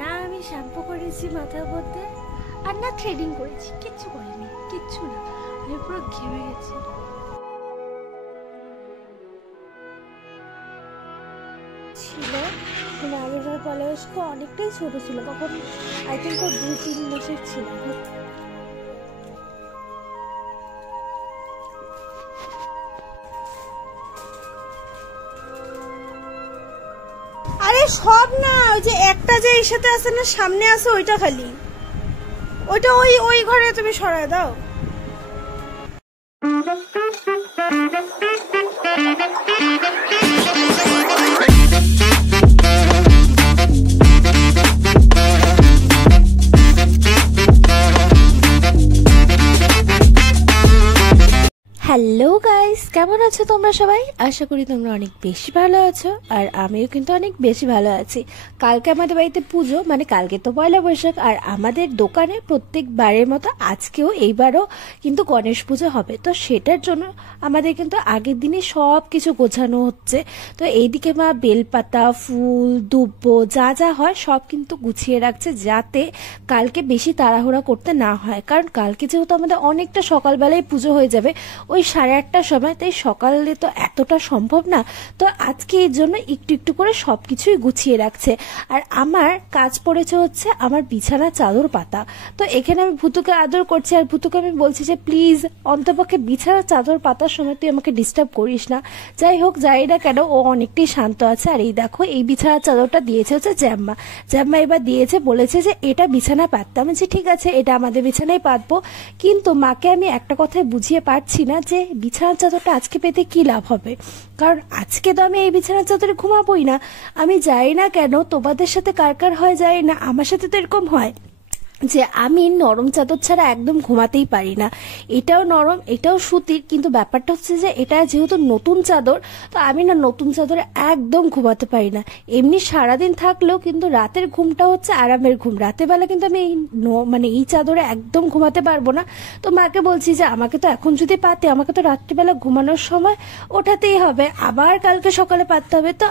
না আমি শ্যাম্পু করেছি মাথার মধ্যে, আর না থ্রেডিং করেছি, কিচ্ছু করিনি, কিচ্ছু না। আমি পুরো ঘেমে গেছি। ছিল মানে আমি যখন কলেজ অনেকটাই ছোট ছিল, তখন আই থিঙ্ক ও 2-3 মাসের ছিল। আরে সব না, ওই যে একটা যে এর সাথে আছে না, সামনে আছে ওইটা, খালি ওইটা ওই ওই ঘরে তুমি সরায় দাও। হ্যালো গাইস, কেমন আছো তোমরা সবাই? আশা করি তোমরা অনেক বেশি ভালো আছো, আর আমিও কিন্তু অনেক বেশি ভালো আছি। কালকে আমাদের বাড়িতে পুজো, মানে কালকে তো পয়লা বৈশাখ, আর আমাদের দোকানে প্রত্যেকবারের মতো আজকেও এইবারও কিন্তু গণেশ পুজো হবে। তো সেটার জন্য আমাদের কিন্তু আগের দিনে সব কিছু গোছানো হচ্ছে। তো এইদিকে মা বেলপাতা, ফুল, দুব্ব যা যা হয় সব কিন্তু গুছিয়ে রাখছে, যাতে কালকে বেশি তাড়াহুড়া করতে না হয়। কারণ কালকে যেহেতু আমাদের অনেকটা সকালবেলায় পুজো হয়ে যাবে, ওই 8:30টার সময়, তাই সকালে তো এতটা সম্ভব না। তো আজকে এর জন্য একটু একটু করে সবকিছুই গুছিয়ে রাখছে। আর আমার কাজ পড়েছে হচ্ছে আমার বিছানা চাদর পাতা। তো এখানে আমি ভুতুকে আদর করছি, আর ভুতুকে আমি বলছি যে প্লিজ অন্তপক্ষে বিছানা চাদর পাতার সময় তুই আমাকে ডিস্টার্ব করিস না। যাই হোক, যাই না কেন, ও অনেকটাই শান্ত আছে। আর এই দেখো, এই বিছানা চাদরটা দিয়েছে হচ্ছে জ্যাম্মা। জ্যাম্মা এবার দিয়েছে, বলেছে যে এটা বিছানা পাততে। আমি বলছি ঠিক আছে, এটা আমাদের বিছানায় পাতবো। কিন্তু মাকে আমি একটা কথাই বুঝিয়ে পারছি না যে বিছানার চাদরটা আজকে পেতে কি লাভ হবে। কারণ আজকে তো আমি এই বিছানার চাদরে ঘুমাবোই না। আমি যাই না কেন, তোমাদের সাথে কার কার হয় যাই না, আমার সাথে তো এরকম হয় যে আমি নরম চাদর ছাড়া একদম ঘুমাতেই পারি না। এটাও নরম, এটাও সুতির, কিন্তু ব্যাপারটা হচ্ছে যে এটা যেহেতু নতুন চাদর, তো আমি না নতুন চাদরে একদম ঘুমাতে পারি না। এমনি সারাদিন থাকলেও কিন্তু রাতের ঘুমটা হচ্ছে আরামের ঘুম। রাতের বেলা কিন্তু আমি এই মানে এই চাদরে একদম ঘুমাতে পারবো না। তো মাকে বলছি যে আমাকে তো এখন যদি পাতে, আমাকে তো রাত্রিবেলা ঘুমানোর সময় ওঠাতেই হবে, আবার কালকে সকালে পাততে হবে। তো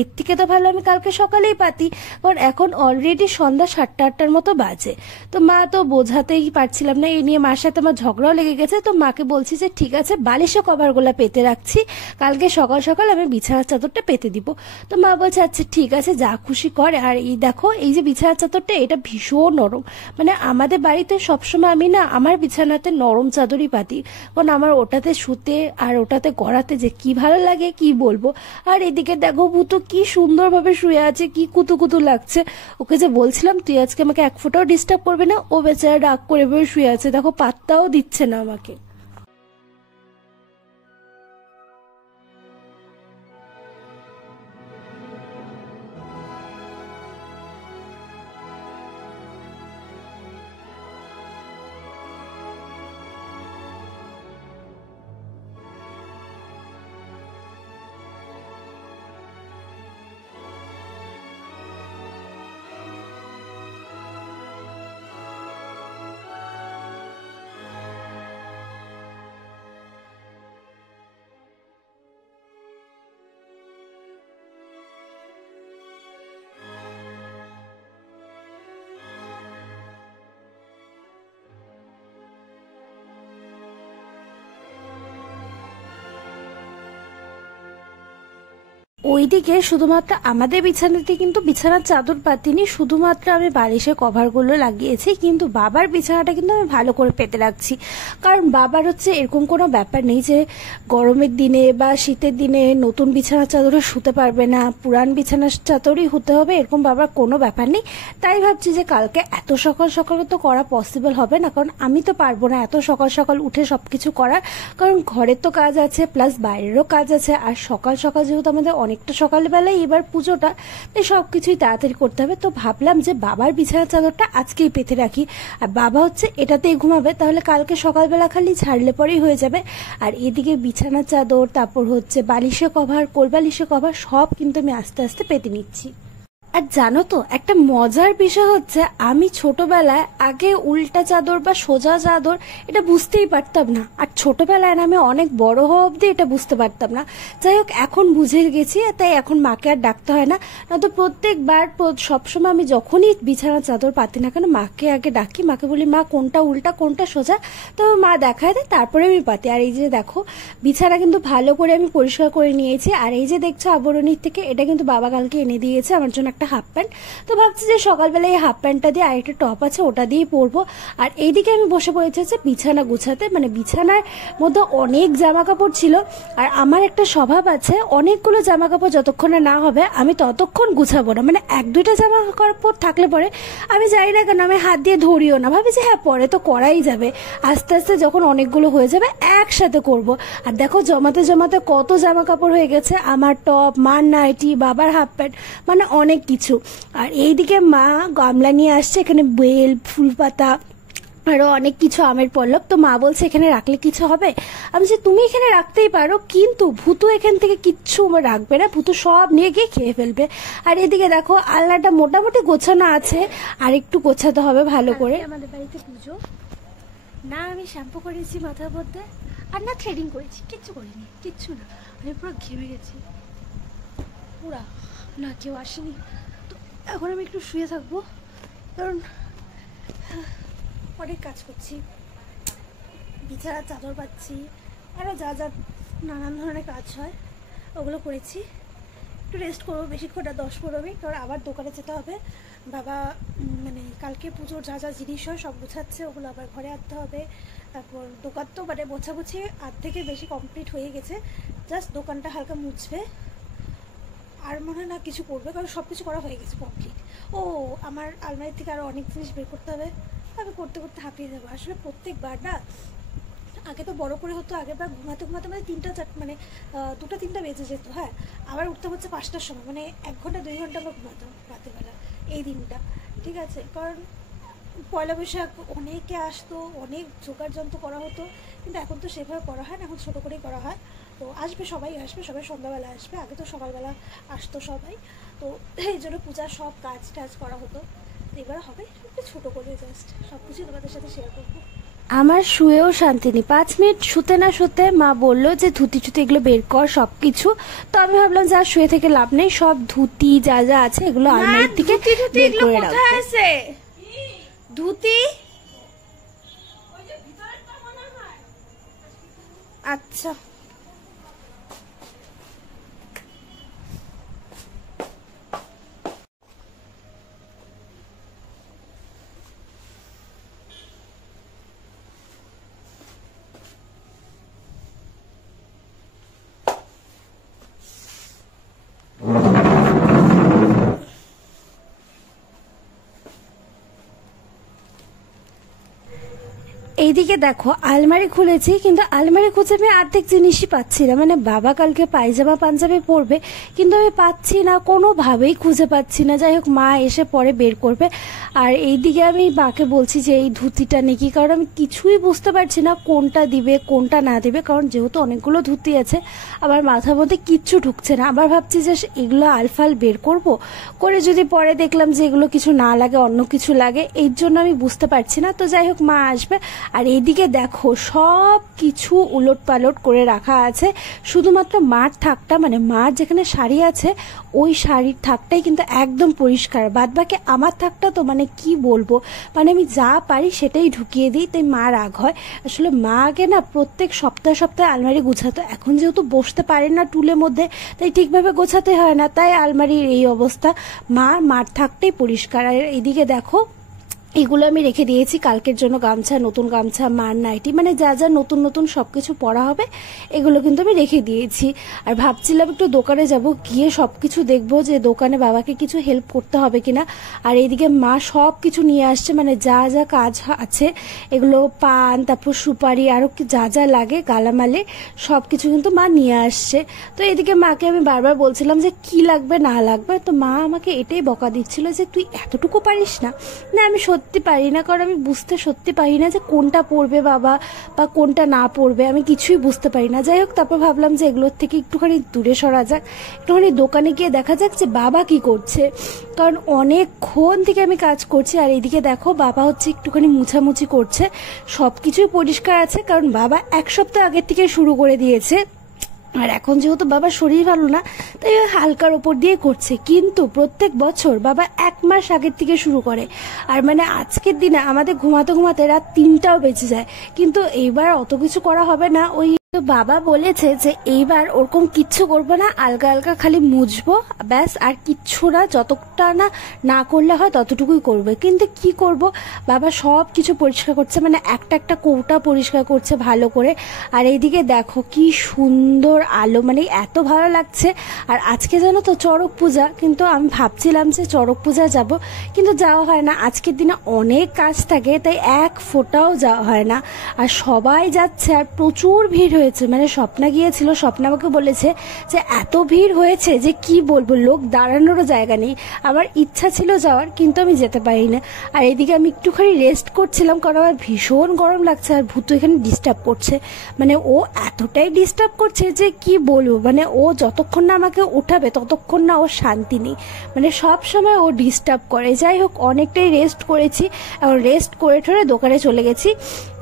এর থেকে তো ভালো আমি কালকে সকালেই পাতি, কারণ এখন অলরেডি সন্ধ্যা 7টা-8টার মতো বাজে। তো মা তো বোঝাতেই পারছিলাম না, এই নিয়ে মার সাথে আমার ঝগড়াও লেগে গেছে। তো মাকে বলছি যে ঠিক আছে, বালিশে কভারগুলো পেতে রাখছি, কালকে সকাল সকাল আমি বিছানার চাদরটা পেতে দিব। তো মা বলছে আচ্ছা ঠিক আছে, যা খুশি করে। আর এই দেখো, এই যে বিছানার চাদরটা, এটা ভীষণ নরম। মানে আমাদের বাড়িতে সবসময় আমি না আমার বিছানাতে নরম চাদরই পাতি, কারণ আমার ওটাতে শুতে আর ওটাতে গড়াতে যে কি ভালো লাগে কি বলবো। আর এদিকে দেখো, ভূতু কি সুন্দরভাবে শুয়ে আছে, কি কুতু কুতু লাগছে। ওকে যে বলছিলাম তুই আজকে আমাকে এক ফোঁটাও ডিস্টার্ব করবে না, ও বেচারা রাগ করে বসে শুয়ে আছে। দেখো, পাত্তাও দিচ্ছে না আমাকে। ওইদিকে শুধুমাত্র আমাদের বিছানাতে কিন্তু বিছানার চাদর পাতিনি, শুধুমাত্র আমি বালিশের কভারগুলো লাগিয়েছি। কিন্তু বাবার বিছানাটা কিন্তু আমি ভালো করে পেতে রাখছি, কারণ বাবার হচ্ছে এরকম কোনো ব্যাপার নেই যে গরমের দিনে বা শীতের দিনে নতুন বিছানার চাদরে শুতে পারবে না, পুরান বিছানার চাদরই হতে হবে, এরকম বাবার কোনো ব্যাপার নেই। তাই ভাবছি যে কালকে এত সকাল সকাল তো করা পসিবল হবে না, কারণ আমি তো পারবো না এত সকাল সকাল উঠে সবকিছু করার। কারণ ঘরের তো কাজ আছে, প্লাস বাইরেরও কাজ আছে। আর সকাল সকাল যেহেতু আমাদের অনেকটা সকালবেলায় এবার পুজোটা, তাই সবকিছুই তাড়াতাড়ি করতে হবে। তো ভাবলাম যে বাবার বিছানার চাদরটা আজকেই পেতে রাখি, আর বাবা হচ্ছে এটাতেই ঘুমাবে, তাহলে কালকে সকালবেলা খালি ঝাড়লে পরেই হয়ে যাবে। আর এদিকে বিছানার চাদর, তারপর হচ্ছে বালিশে কভার, কোলবালিশে কভার সব কিন্তু আমি আস্তে আস্তে পেতে নিচ্ছি। আর জানো তো একটা মজার বিষয় হচ্ছে, আমি ছোটবেলায় আগে উল্টা চাদর বা সোজা চাদর এটা বুঝতেই পারতাম না। আর ছোটবেলায় না, আমি অনেক বড় হওয়া অবধি এটা বুঝতে পারতাম না। যাই হোক, এখন বুঝে গেছি, তাই এখন মাকে আর ডাকতে হয় না। নয়তো প্রত্যেকবার সবসময় আমি যখনই বিছানার চাদর পাতি না কেন, মাকে আগে ডাকি, মাকে বলি মা কোনটা উল্টা কোনটা সোজা, তো মা দেখায় দেয়, তারপরে আমি পাতি। আর এই যে দেখো, বিছানা কিন্তু ভালো করে আমি পরিষ্কার করে নিয়েছি। আর এই যে দেখছো আবরণীর থেকে, এটা কিন্তু বাবা কালকে এনে দিয়েছে আমার জন্য একটা হাফ প্যান্ট। তো ভাবছি যে সকালবেলা এই হাফ প্যান্টটা দিয়ে, আর একটা টপ আছে ওটা দিয়েই পরবো। আর এইদিকে আমি বসে পড়েছি হচ্ছে বিছানা গুছাতে, মানে বিছানার মধ্যে অনেক জামা কাপড় ছিল। আর আমার একটা স্বভাব আছে, অনেকগুলো জামা কাপড় যতক্ষণে না হবে আমি ততক্ষণ গুছাবো না। মানে এক দুইটা জামা কাপড় থাকলে পরে আমি জানি না কেন আমি হাত দিয়ে ধরিও না, ভাবি যে হ্যাঁ পরে তো করাই যাবে, আস্তে আস্তে যখন অনেকগুলো হয়ে যাবে একসাথে করব। আর দেখো জমাতে জমাতে কত জামা কাপড় হয়ে গেছে, আমার টপ, মার নাইটি, বাবার হাফ প্যান্ট, মানে অনেক কিছু। আর এইদিকে মা গামলা নিয়ে আসছে, এখানে বেল, ফুল পাতা, আরো অনেক কিছু, আমের পল্লব। তো মা বলছে এখানে রাখলে কিছু হবে? আমি যে তুমি এখানে রাখতেই পারো, কিন্তু ভূতু এখান থেকে কিচ্ছু রাখবে না, ভূতু সব নিয়ে গিয়ে খেয়ে ফেলবে। আর এদিকে দেখো আলনাটা মোটামুটি গোছানো আছে, আর একটু গোছাতে হবে ভালো করে। আমাদের বাড়িতে পুজো না, আমি শ্যাম্পু করেছি মাথার মধ্যে, আর না থ্রেডিং করেছি, কিচ্ছু করিনি, কিচ্ছু না। আমি পুরো ঘেমে গেছি পুরা, না কেউ আসেনি। তো এখন আমি একটু শুয়ে থাকবো, কারণ অনেক কাজ করছি, বিছানার চাদর পাচ্ছি, আরও যা যা নানান ধরনের কাজ হয় ওগুলো করেছি। একটু রেস্ট করবো বেশিক্ষণ, 10-15 মিনিট, কারণ আবার দোকানে যেতে হবে। বাবা মানে কালকে পুজোর যা যা জিনিস হয় সব গুছাচ্ছে, ওগুলো আবার ঘরে আনতে হবে। তারপর দোকান তো মানে গোছাগুছি আর্ধেকের বেশি কমপ্লিট হয়ে গেছে, জাস্ট দোকানটা হালকা মুছবে, আর মনে হয় না কিছু করবে, কারণ সব কিছু করা হয়ে গেছে কমপ্লিট। ও আমার আলমারির থেকে আরও অনেক জিনিস বের করতে হবে, আমি করতে করতে হাঁপিয়ে যাবো। আসলে প্রত্যেকবার না, আগে তো বড় করে হতো, আগেরবার ঘুমাতে ঘুমাতে মানে 2টা-3টা বেজে যেত। হ্যাঁ, আবার উঠতে হচ্ছে 5টার সময়, মানে 1 ঘন্টা 2 ঘন্টা আমরা ঘুমাতাম রাতেরবেলা এই দিনটা, ঠিক আছে। কারণ পয়লা বৈশাখ অনেকে আসতো, অনেক জোগাড় যন্ত্র করা হতো, কিন্তু এখন তো সেভাবে করা হয় না, এখন ছোটো করেই করা হয়। তো আসবে, সবাই আসবে, সবাই সন্ধ্যাবেলা আসবে, আগে তো সকালবেলা আসতো সবাই। তো এই জন্য পূজার সব কাজ টাজ করা হতো, এবার হবে একটু ছোটো করে, জাস্ট সব কিছু তোমাদের সাথে শেয়ার করবো। আমার শুয়েও শান্তি নেই, 5 মিনিট শুতে না শুতে মা বললো যে ধুতি টুতি এগুলো বের কর সব কিছু। তো আমি ভাবলাম যা শুয়ে থেকে লাভ নেই, সব ধুতি যা যা আছে এগুলো আলমারির থেকে বের করে রাখবো। ধুতি আচ্ছা, এইদিকে দেখো আলমারি খুলেছি, কিন্তু আলমারি খুঁজে আমি অর্ধেক জিনিসই পাচ্ছি না। মানে বাবা কালকে পায়জামা পাঞ্জাবি পরবে, কিন্তু আমি পাচ্ছি না, কোনোভাবেই খুঁজে পাচ্ছি না। যাই হোক, মা এসে পরে বের করবে। আর এইদিকে আমি মাকে বলছি যে এই ধুতিটা নাকি, কারণ আমি কিছুই বুঝতে পারছি না কোনটা দিবে কোনটা না দিবে, কারণ যেহেতু অনেকগুলো ধুতি আছে, আবার মাথার মধ্যে কিচ্ছু ঢুকছে না। আবার ভাবছি যে এগুলো আলফাল বের করব, করে যদি পরে দেখলাম যে এগুলো কিছু না লাগে, অন্য কিছু লাগে, এই জন্য আমি বুঝতে পারছি না। তো যাই হোক, মা আসবে। আর এইদিকে দেখো সব কিছু উলট পালট করে রাখা আছে, শুধুমাত্র মার থাকটা, মানে মার যেখানে শাড়ি আছে ওই শাড়ির থাকটাই কিন্তু একদম পরিষ্কার, বাদ বাকি আমার থাকটা তো মানে কি বলবো, মানে আমি যা পারি সেটাই ঢুকিয়ে দিই, তাই মা রাগ হয়। আসলে মা আগে না প্রত্যেক সপ্তাহে সপ্তাহে আলমারি গুছাতো, এখন যেহেতু বসতে পারে না টুলের মধ্যে, তাই ঠিকভাবে গোছাতে হয় না, তাই আলমারির এই অবস্থা। মার থাকটাই পরিষ্কার। আর এইদিকে দেখো এগুলো আমি রেখে দিয়েছি কালকের জন্য, গামছা, নতুন গামছা, মার নাইটি, মানে যা যা নতুন নতুন সব কিছু পরা হবে এগুলো কিন্তু আমি রেখে দিয়েছি। আর ভাবছিলাম একটু দোকানে যাব, গিয়ে সব কিছু দেখবো যে দোকানে বাবাকে কিছু হেল্প করতে হবে কিনা। আর এইদিকে মা সব কিছু নিয়ে আসছে, মানে যা যা কাজ আছে এগুলো, পান, তারপর সুপারি, আরও যা যা লাগে গালামালে সব কিছু কিন্তু মা নিয়ে আসছে। তো এদিকে মাকে আমি বারবার বলছিলাম যে কি লাগবে না লাগবে, তো মা আমাকে এটাই বকা দিচ্ছিল যে তুই এতটুকু পারিস না। না, আমি সত্যি সত্যি পারি না, কারণ আমি বুঝতে সত্যি পারি না যে কোনটা পড়বে বাবা বা কোনটা না পড়বে, আমি কিছুই বুঝতে পারি না। যাই হোক, তারপর ভাবলাম যে এগুলোর থেকে একটুখানি দূরে সরা যাক, একটুখানি দোকানে গিয়ে দেখা যাক যে বাবা কি করছে, কারণ অনেকক্ষণ থেকে আমি কাজ করছি। আর এইদিকে দেখো বাবা হচ্ছে একটুখানি মুছামুছি করছে, সব কিছুই পরিষ্কার আছে, কারণ বাবা এক সপ্তাহ আগের থেকে শুরু করে দিয়েছে। আর এখন যেহেতু বাবার শরীর ভালো না, তাই হালকার ওপর দিয়ে করছে, কিন্তু প্রত্যেক বছর বাবা 1 মাস আগের থেকে শুরু করে। আর মানে আজকের দিনে আমাদের ঘুমাতে ঘুমাতে রাত 3টাও বেজে যায়, কিন্তু এইবার অত কিছু করা হবে না। ওই তো বাবা বলেছে যে এইবার ওরকম কিচ্ছু করবো না, আলগা আলগা খালি মুছবো ব্যাস, আর কিচ্ছু না, যতটা না না করলে হয় ততটুকুই করবে। কিন্তু কি করব, বাবা সব কিছু পরিষ্কার করছে, মানে একটা একটা কৌটা পরিষ্কার করছে ভালো করে। আর এইদিকে দেখো কি সুন্দর আলো, মানে এত ভালো লাগছে। আর আজকে জানো তো চড়ক পূজা, কিন্তু আমি ভাবছিলাম যে চড়ক পূজা যাব, কিন্তু যাওয়া হয় না। আজকের দিনে অনেক কাজ থাকে, তাই এক ফোঁটাও যাওয়া হয় না। আর সবাই যাচ্ছে, আর প্রচুর ভিড় হয়েছে। মানে স্বপ্না গিয়েছিল, স্বপ্না আমাকে বলেছে যে এত ভিড় হয়েছে যে কি বলবো, লোক দাঁড়ানোরও জায়গা নেই। আমার ইচ্ছা ছিল যাওয়ার, কিন্তু আমি যেতে পারি না। আর এদিকে আমি একটুখানি রেস্ট করছিলাম, কারণ আমার ভীষণ গরম লাগছে। আর ভূতু এখানে ডিস্টার্ব করছে, মানে ও এতটাই ডিস্টার্ব করছে যে কি বলবো, মানে ও যতক্ষণ না আমাকে উঠাবে ততক্ষণ না ওর শান্তি নেই, মানে সব সময় ও ডিস্টার্ব করে। যাই হোক, অনেকটাই রেস্ট করেছি, এখন রেস্ট করে ঠরে দোকানে চলে গেছি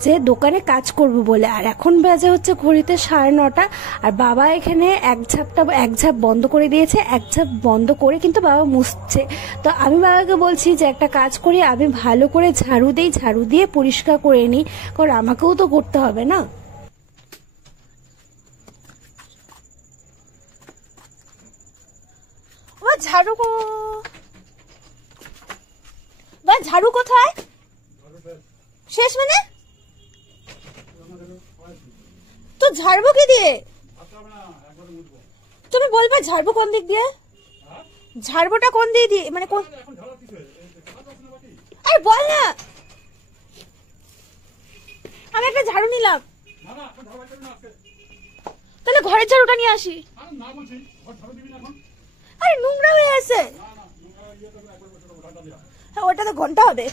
যে দোকানে কাজ করব বলে। আর এখন বাজে হচ্ছে ঘড়িতে 9:30। আর বাবা এখানে এক ঝাপ বন্ধ করে দিয়েছে, এক ঝাপ বন্ধ করে কিন্তু বাবা মুছছে। তো আমি বাবাকে বলছি যে একটা কাজ করি, আমি ভালো করে ঝাড়ু দিই, ঝাড়ু দিয়ে পরিষ্কার করে নিই, কারণ আমাকেও তো করতে হবে না। ঝাড়ু বা ঝাড়ু কোথায় শেষ, মানে তো ঝাড়বো কি দিয়ে? তুমি বলবে ঝাড়বো কোন দিক দিয়ে, ঝাড়বোটা কোন দিক দিয়ে, মানে কোন, আরে বল না। আমি একটা ঝাড়ু নিলাম, তাহলে ঘরের ঝাড়ুটা নিয়ে আসি। আরে নোংরা হয়ে আছে, হ্যাঁ ওটা তো ঘন্টা হবে।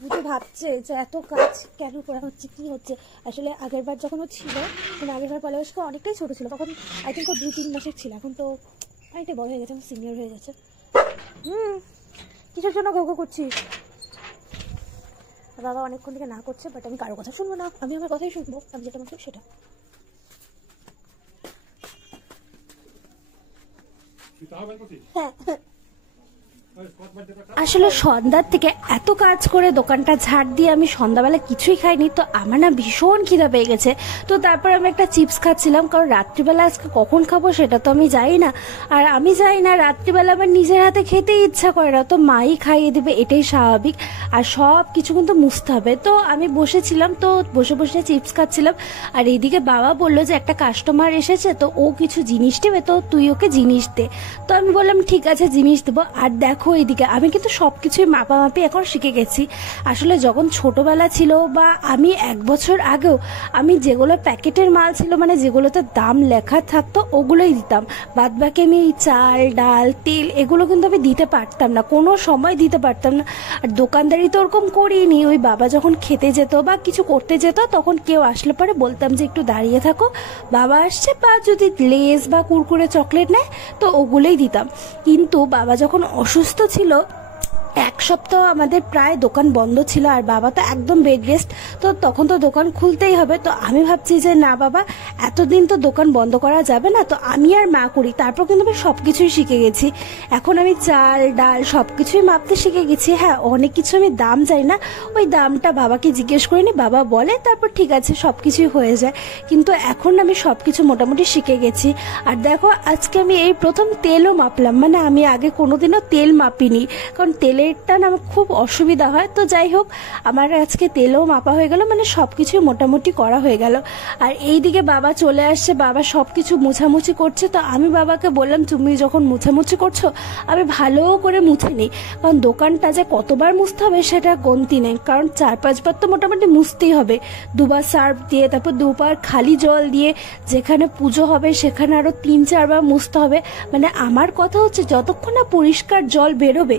বুঝে ভাবছে যে এত কাজ কেন করা হচ্ছে, কি হচ্ছে। আসলে আগের বার যখন ও ছিল, মানে আগের বার পয়লা বৈশাখ অনেকটাই ছোট ছিল, তখন আই থিঙ্ক ও 2-3 মাসের ছিল, এখন তো অনেকটাই বড় হয়ে গেছে, আমার সিনিয়র হয়ে গেছে। কিসের জন্য ঘোঘো করছিস? বাবা অনেকক্ষণ থেকে না করছে, বাট আমি কারো কথা শুনবো না, আমি আমার কথাই শুনবো, আমি যেটা বলছি সেটা। হ্যাঁ, আসলে সন্ধ্যার থেকে এত কাজ করে দোকানটা ঝাড় দিয়ে আমি সন্ধ্যাবেলা কিছুই খাইনি, তো আমার না ভীষণ খিদা পেয়ে গেছে। তো তারপর আমি একটা চিপস খাচ্ছিলাম, কারণ রাত্রিবেলা আজকে কখন খাবো সেটা তো আমি জানি না। আর আমি জানি না রাত্রিবেলা আমার নিজের হাতে খেতেই ইচ্ছা করে না, তো মাই খাইয়ে দেবে, এটাই স্বাভাবিক। আর সব কিছু কিন্তু মুছতে হবে। তো আমি বসেছিলাম, তো বসে বসে চিপস খাচ্ছিলাম। আর এইদিকে বাবা বললো যে একটা কাস্টমার এসেছে, তো ও কিছু জিনিস দেবে, তো তুই ওকে জিনিস দে। তো আমি বললাম ঠিক আছে জিনিস দেবো। আর দেখো এইদিকে আমি কিন্তু সবকিছুই মাপামাপি এখন শিখে গেছি। আসলে যখন ছোটবেলা ছিল বা আমি 1 বছর আগেও আমি যেগুলো প্যাকেটের মাল ছিল, মানে যেগুলোতে দাম লেখা থাকতো ওগুলোই দিতাম, বাদ বাকি আমি চাল ডাল তেল এগুলো কিন্তু আমি দিতে পারতাম না, কোনো সময় দিতে পারতাম না। আর দোকানদারি তো ওরকম করিনি, ওই বাবা যখন খেতে যেত বা কিছু করতে যেত তখন কেউ আসলে পরে বলতাম যে একটু দাঁড়িয়ে থাকো, বাবা আসছে, বা যদি লেস বা কুরকুরে চকলেট নেয় তো ওগুলোই দিতাম। কিন্তু বাবা যখন অসুস্থ ছিল 1 সপ্তাহ আমাদের প্রায় দোকান বন্ধ ছিল, আর বাবা তো একদম বেড রেস্ট, তো তখন তো দোকান খুলতেই হবে। তো আমি ভাবছি যে না বাবা, এতদিন তো দোকান বন্ধ করা যাবে না, তো আমি আর মা করি। তারপর কিন্তু আমি সব কিছুই শিখে গেছি, এখন আমি চাল ডাল সব কিছুই মাপতে শিখে গেছি। হ্যাঁ, অনেক কিছু আমি দাম জানি না, ওই দামটা বাবাকে জিজ্ঞেস করিনি, বাবা বলে, তারপর ঠিক আছে সব কিছুই হয়ে যায়। কিন্তু এখন আমি সব কিছু মোটামুটি শিখে গেছি। আর দেখো আজকে আমি এই প্রথম তেলও মাপলাম, মানে আমি আগে কোনোদিনও তেল মাপিনি, কারণ তেলের তেলেরটা না আমার খুব অসুবিধা হয়। তো যাই হোক, আমার আজকে তেলও মাপা হয়ে গেল, মানে সব কিছুই মোটামুটি করা হয়ে গেল। আর এইদিকে বাবা চলে আসছে, বাবা সব কিছু মুছামুছি করছে। তো আমি বাবাকে বললাম, তুমি যখন মুছামুছি করছো আমি ভালো করে মুছে নিই, কারণ দোকানটা যে কতবার মুছতে হবে সেটা গন্তি নেই, কারণ 4-5 বার তো মোটামুটি মুছতেই হবে। 2বার সার্ফ দিয়ে, তারপর 2বার খালি জল দিয়ে, যেখানে পুজো হবে সেখানে আরো 3-4 বার মুছতে হবে। মানে আমার কথা হচ্ছে যতক্ষণ না পরিষ্কার জল বেরোবে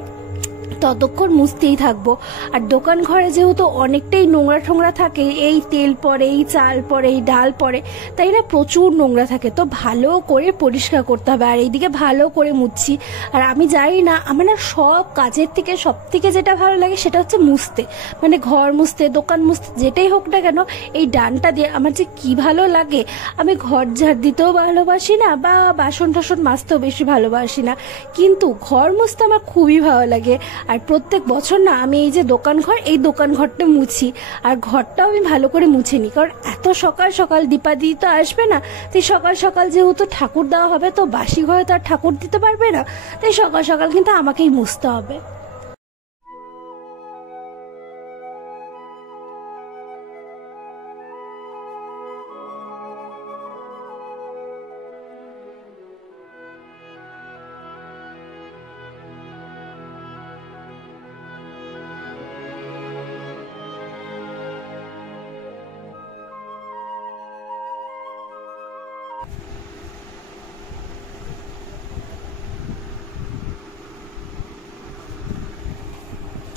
ততক্ষণ মুছতেই থাকবো। আর দোকান ঘরে যেহেতু অনেকটাই নোংরা ঠোংরা থাকে, এই তেল পড়ে, এই চাল পড়ে, এই ডাল পড়ে, তাই না প্রচুর নোংরা থাকে, তো ভালো করে পরিষ্কার করতে হবে। আর এইদিকে ভালো করে মুছছি। আর আমি জানি না, আমার না সব কাজের থেকে সব থেকে যেটা ভালো লাগে সেটা হচ্ছে মুছতে, মানে ঘর মুছতে, দোকান মুছতে, যেটাই হোক না কেন এই ডানটা দিয়ে আমার যে কি ভালো লাগে। আমি ঘর ঝাড় দিতেও ভালোবাসি না, বা বাসন টাসন মাজতেও বেশি ভালোবাসি না, কিন্তু ঘর মুছতে আমার খুবই ভালো লাগে। আর প্রত্যেক বছর না আমি এই যে দোকান ঘর, এই দোকান ঘরটা মুছি, আর ঘরটাও আমি ভালো করে মুছে নিই, কারণ এত সকাল সকাল দীপাদি তো আসবে না, তাই সকাল সকাল যেহেতু ঠাকুর দেওয়া হবে, তো বাসি ঘরে তো আর ঠাকুর দিতে পারবে না, তাই সকাল সকাল কিন্তু আমাকেই মুছতে হবে।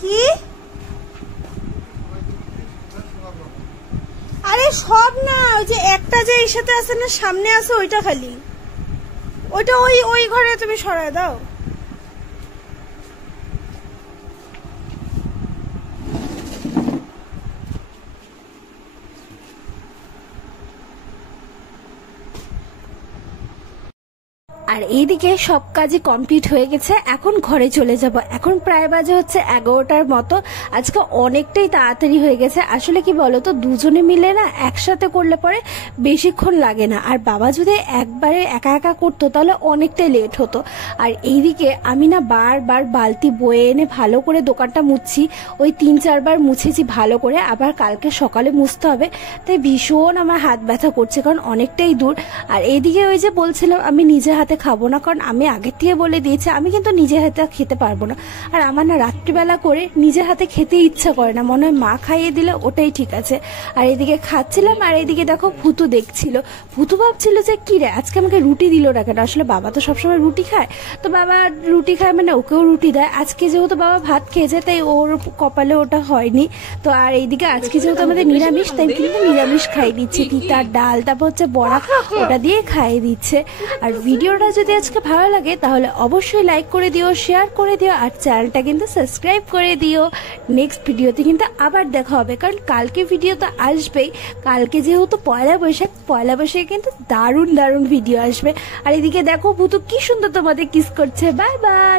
কি? আরে সব না, ওই যে একটা যে এর সাথে আছে না, সামনে আছে ওইটা, খালি ওইটা ওই ওই ঘরে তুমি সরায় দাও। আর এইদিকে সব কাজই কমপ্লিট হয়ে গেছে, এখন ঘরে চলে যাব। এখন প্রায় বাজে হচ্ছে 11টার মতো। আজকে অনেকটাই তাড়াতাড়ি হয়ে গেছে। আসলে কি বলতো, দুজনে মিলে না একসাথে করলে পরে বেশিক্ষণ লাগে না, আর বাবা যদি একবারে একা একা করতো তাহলে অনেকটাই লেট হতো। আর এইদিকে আমি না বারবার বালতি বয়ে এনে ভালো করে দোকানটা মুছছি, ওই 3-4 বার মুছেছি ভালো করে, আবার কালকে সকালে মুছতে হবে, তাই ভীষণ আমার হাত ব্যথা করছে, কারণ অনেকটাই দূর। আর এইদিকে ওই যে বলছিলাম আমি নিজে হাতে খাবো না, কারণ আমি আগের থেকে বলে দিয়েছি আমি কিন্তু নিজের হাতে খেতে পারবো না। আর আমার না রাত্রিবেলা করে নিজের হাতে খেতে ইচ্ছা করে না, মনে হয় মা খাইয়ে দিলে ওটাই ঠিক আছে। আর এদিকে খাচ্ছিলাম, আর এইদিকে দেখো ভুতু দেখছিল। ভুতু ভাবছিল যে কি রে আজকে আমাকে রুটি দিল না কেন। আসলে বাবা তো সবসময় রুটি খায়, তো বাবা রুটি খায় মানে ওকেও রুটি দেয়। আজকে যেহেতু বাবা ভাত খেয়েছে তাই ওর কপালে ওটা হয়নি। তো আর এইদিকে আজকে যেহেতু আমাদের নিরামিষ, তাই কিন্তু নিরামিষ খাইয়ে দিচ্ছে, তিতার ডাল, তারপর হচ্ছে বড়া, ওটা দিয়ে খাইয়ে দিচ্ছে। আর ভিডিওটা যদি আজকে ভালো লাগে তাহলে অবশ্যই লাইক করে দিও, শেয়ার করে দিও, আর চ্যানেলটা কিন্তু সাবস্ক্রাইব করে দিও। নেক্সট ভিডিওতে কিন্তু আবার দেখা হবে, কারণ কালকে ভিডিও তো আসবেই। কালকে যেহেতু পয়লা বৈশাখ, পয়লা বৈশাখে কিন্তু দারুণ দারুণ ভিডিও আসবে। আর এদিকে দেখো ভুতু কি সুন্দর তোমাদের কিস করছে। Bye bye.